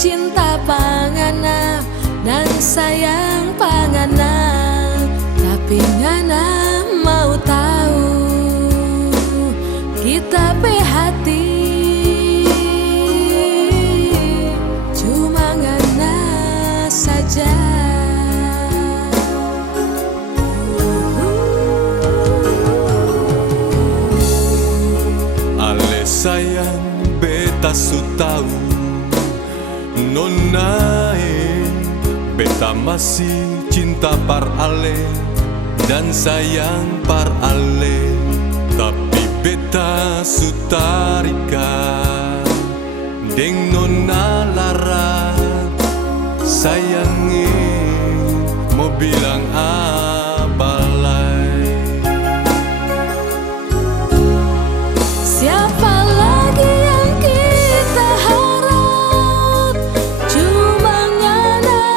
cinta pangana dan sayang pangana, tapi ngana mau tahu kita pe hati cuma ngana saja. Ale sayang beta su tahu nonae, beta masih cinta par ale dan sayang par ale, tapi beta su tarika deng nona larat. Sayangi mau bilang abalai. Siapa lagi yang kita harap, cuma ngana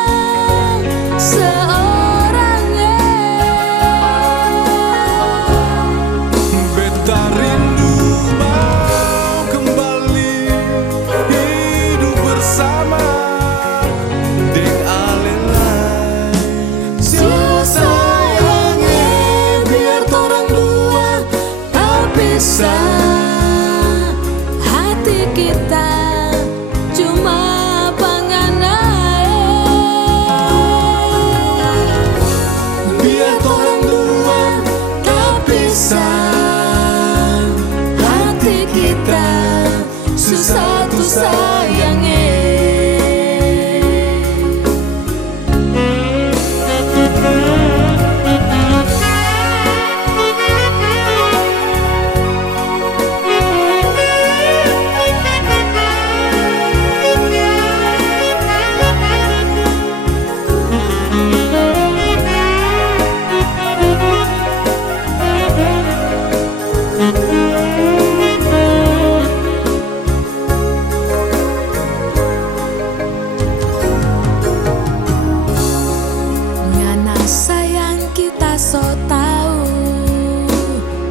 seorangnya. Beta rindu mau kembali hidup bersama deng alelai. Sayangnya biar torang dua tak bisa, hati kita cuma panganai. Biar torang dua tak bisa, hati kita susah tuh sayangnya. Sayang kita so tahu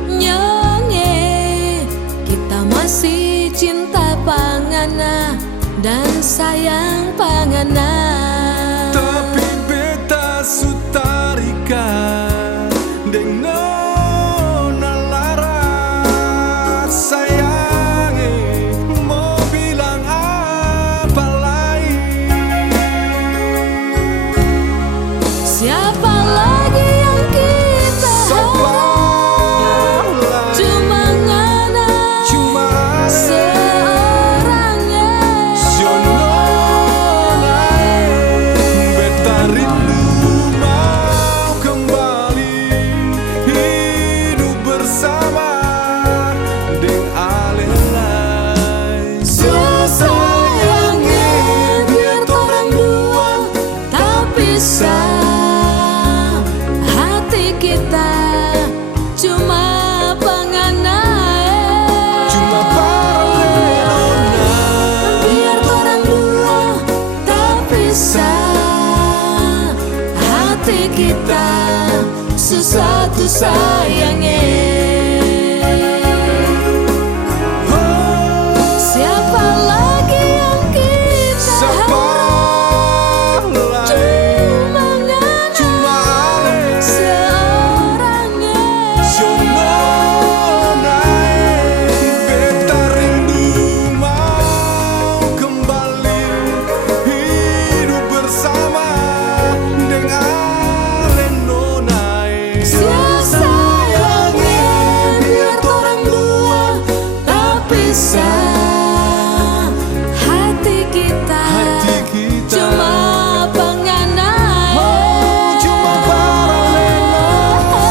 nyonge, kita masih cinta pangana dan sayang pangana, Tapi beta su tarika deng nona larat. Sayangi mau bilang apa lagi. siapa lagi yang kita harap, cuma ngana seorangnya. Beta rindu mau kembali hidup bersama deng alelai. Sayangnya biar torang dua tak bisa, hati kita cuma panganai. Cuma paralelona. Biar torang dua tak bisa, hati kita susah tuh sayangnya. Siapa lagi yang kita harap, cuma ngana seorangnya. Beta rindu mau kembali hidup bersama deng alenonai. Sayangnya biar torang dua tak bisa, hati kita cuma panganai. Cuma paralelona.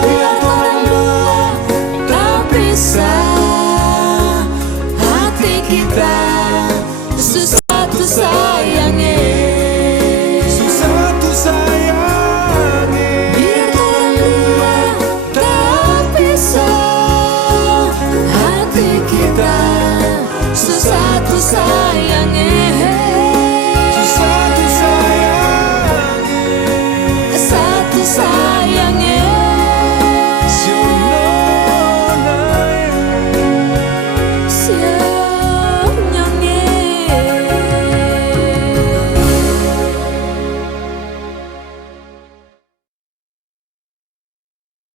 Biar torang dua tak bisa, hati kita